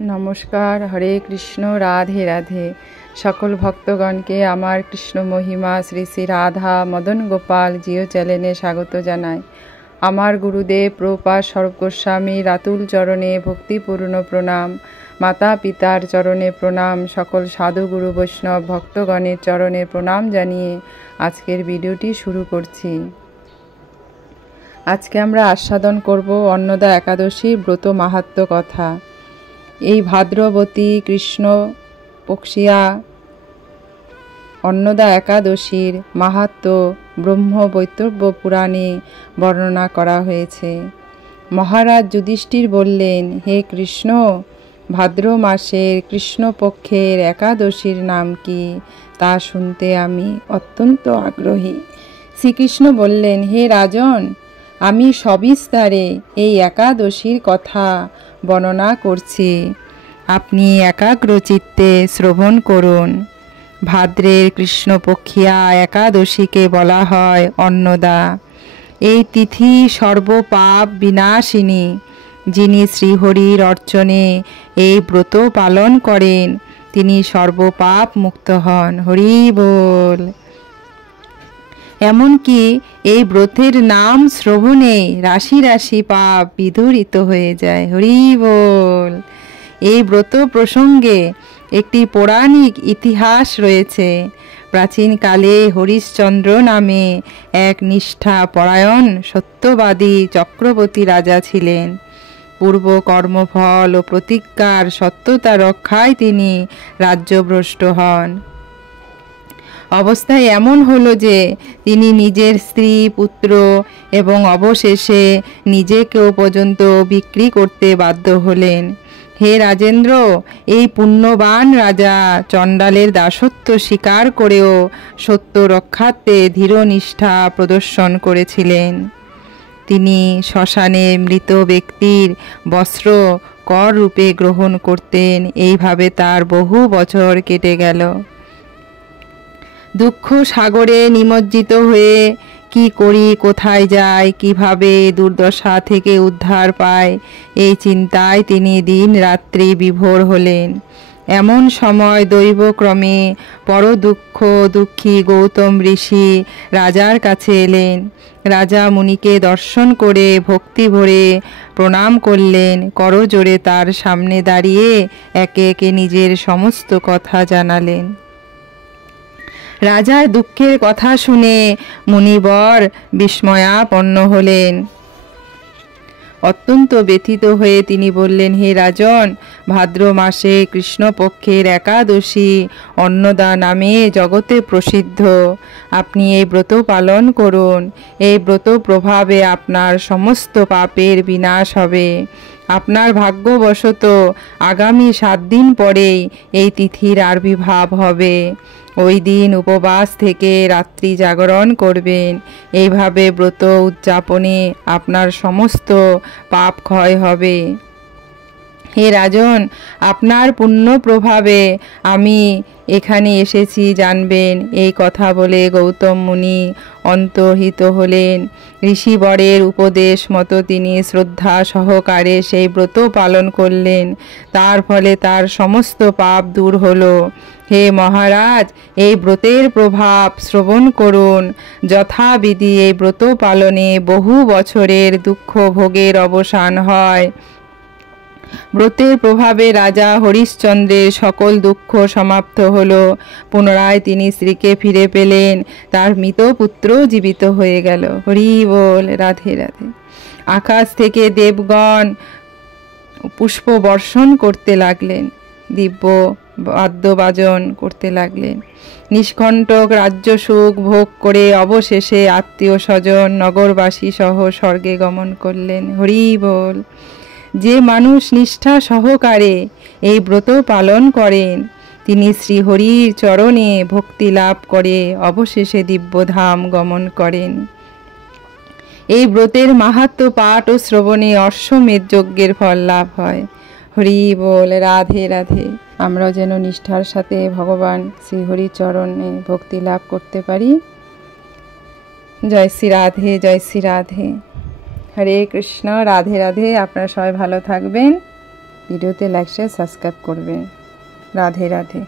নমস্কার। হরে কৃষ্ণ, রাধে রাধে। সকল ভক্তগণকে আমার কৃষ্ণ মহিমা শ্রী শ্রী রাধা মদন গোপাল জিও চ্যানেলে স্বাগত জানাই। আমার গুরুদেব প্রভুপাদ স্বরূপ গোস্বামী রাতুল চরণে ভক্তিপূর্ণ প্রণাম, মাতা পিতার চরণে প্রণাম, সকল সাধু গুরু বৈষ্ণব ভক্তগণের চরণে প্রণাম জানিয়ে আজকের ভিডিওটি শুরু করছি। আজকে আমরা আস্বাদন করব অন্নদা একাদশী ব্রত মাহাত্ম্য কথা। এই ভাদ্রবতী কৃষ্ণ পক্ষিয়া অন্নদা একাদশীর মাহাত্ম্য ব্রহ্ম বৈতব্য পুরাণে বর্ণনা করা হয়েছে। মহারাজ যুধিষ্ঠির বললেন, হে কৃষ্ণ, ভাদ্র মাসের কৃষ্ণপক্ষের একাদশীর নাম কি তা শুনতে আমি অত্যন্ত আগ্রহী। শ্রীকৃষ্ণ বললেন, হে রাজন, আমি সবিস্তারে এই একাদশীর কথা বর্ণনা করছি, আপনি একাগ্রচিত্তে শ্রবণ করুন। ভাদ্রের কৃষ্ণপক্ষিয়া একাদশীকে বলা হয় অন্নদা। এই তিথি সর্বপাপ বিনাশিনী। যিনি শ্রীহরির অর্চনে এই ব্রত পালন করেন তিনি সর্বপাপ মুক্ত হন। হরি বল। এমনকি এই ব্রতের নাম শ্রবণে রাশি রাশি পাপ বিদূরিত হয়ে যায়। হরি বল। এই ব্রত প্রসঙ্গে একটি পৌরাণিক ইতিহাস রয়েছে। প্রাচীনকালে হরিশ্চন্দ্র নামে এক নিষ্ঠাপরায়ণ সত্যবাদী চক্রবর্তী রাজা ছিলেন। পূর্ব কর্মফল ও প্রতিজ্ঞার সত্যতা রক্ষায় তিনি রাজ্যভ্রষ্ট হন। অবস্থায় এমন হলো যে তিনি নিজের স্ত্রী, পুত্র এবং অবশেষে নিজেকেও পর্যন্ত বিক্রি করতে বাধ্য হলেন। হে রাজেন্দ্র, এই পুণ্যবান রাজা চণ্ডালের দাসত্ব স্বীকার করেও সত্য রক্ষার্থে দৃঢ়নিষ্ঠা প্রদর্শন করেছিলেন। তিনি শ্মশানে মৃত ব্যক্তির বস্ত্র কর রূপে গ্রহণ করতেন। এইভাবে তার বহু বছর কেটে গেল। দুঃখ সাগরে নিমজ্জিত হয়ে কি করি, কোথায় যায়, কিভাবে দুর্দশা থেকে উদ্ধার পায়, এই চিন্তায় তিনি দিন রাত্রি বিভোর হলেন। এমন সময় দৈবক্রমে দুঃখী গৌতম ঋষি রাজার কাছে এলেন। রাজা মুনিকে দর্শন করে ভক্তি ভরে প্রণাম করলেন। করজোড়ে তার সামনে দাঁড়িয়ে একে একে নিজের সমস্ত কথা জানালেন। রাজার দুঃখের কথা শুনে মুনিবর বিস্ময়াপন্ন হলেন। অত্যন্ত ব্যথিত হয়ে তিনি বললেন, হে রাজন, ভাদ্র মাসে কৃষ্ণপক্ষের একাদশী অন্নদা নামে জগতে প্রসিদ্ধ। আপনি এই ব্রত পালন করুন। এই ব্রত প্রভাবে আপনার সমস্ত পাপের বিনাশ হবে। আপনার ভাগ্যবশত আগামী 7 দিন পরেই এই তিথির আবির্ভাব হবে। ওই দিন উপবাস থেকে রাত্রি জাগরণ করবেন। এইভাবে ব্রত উদযাপনে আপনার সমস্ত পাপ ক্ষয় হবে। হে রাজন, আপনার পুণ্য প্রভাবে আমি এখানে এসেছি জানবেন। এই কথা বলে গৌতম মুনি অন্তর্হিত হলেন। ঋষিবরের উপদেশ মতো তিনি শ্রদ্ধা সহকারে সেই ব্রত পালন করলেন। তার ফলে তার সমস্ত পাপ দূর হলো। হে মহারাজ, এই ব্রতের প্রভাব শ্রবণ করুন। যথাবিধি এই ব্রত পালনে বহু বছরের দুঃখ ভোগের অবসান হয়। ব্রতের প্রভাবে রাজা হরিশ্চন্দ্রের সকল দুঃখ সমাপ্ত হল। পুনরায় তিনি স্ত্রীকে ফিরে পেলেন। তার মৃত পুত্র জীবিত হয়ে গেল। হরি বল। রাধে রাধে। আকাশ থেকে দেবগণ পুষ্প বর্ষণ করতে লাগলেন, দিব্য বাদ্যবাজন করতে লাগলেন। নিষ্কণ্টক রাজ্য সুখ ভোগ করে অবশেষে আত্মীয় স্বজন নগরবাসী সহ স্বর্গে গমন করলেন। হরি বল। যে মানুষ নিষ্ঠা সহকারে এই ব্রত পালন করেন তিনি শ্রীহরির চরণে ভক্তি লাভ করে অবশেষে দিব্যধাম গমন করেন। এই ব্রতের মাহাত্ম্য পাঠ ও শ্রবণে অশ্বমেধ যজ্ঞের ফল লাভ হয়। হরি বল। রাধে রাধে। আমরাও যেন নিষ্ঠার সাথে ভগবান শ্রীহরির চরণে ভক্তি লাভ করতে পারি। জয় শ্রী রাধে, জয় শ্রী রাধে। হরে কৃষ্ণ। রাধে রাধে। আপনারা সবাই ভালো থাকবেন। ভিডিওতে লাইক শেয়ার সাবস্ক্রাইব করবেন। রাধে রাধে।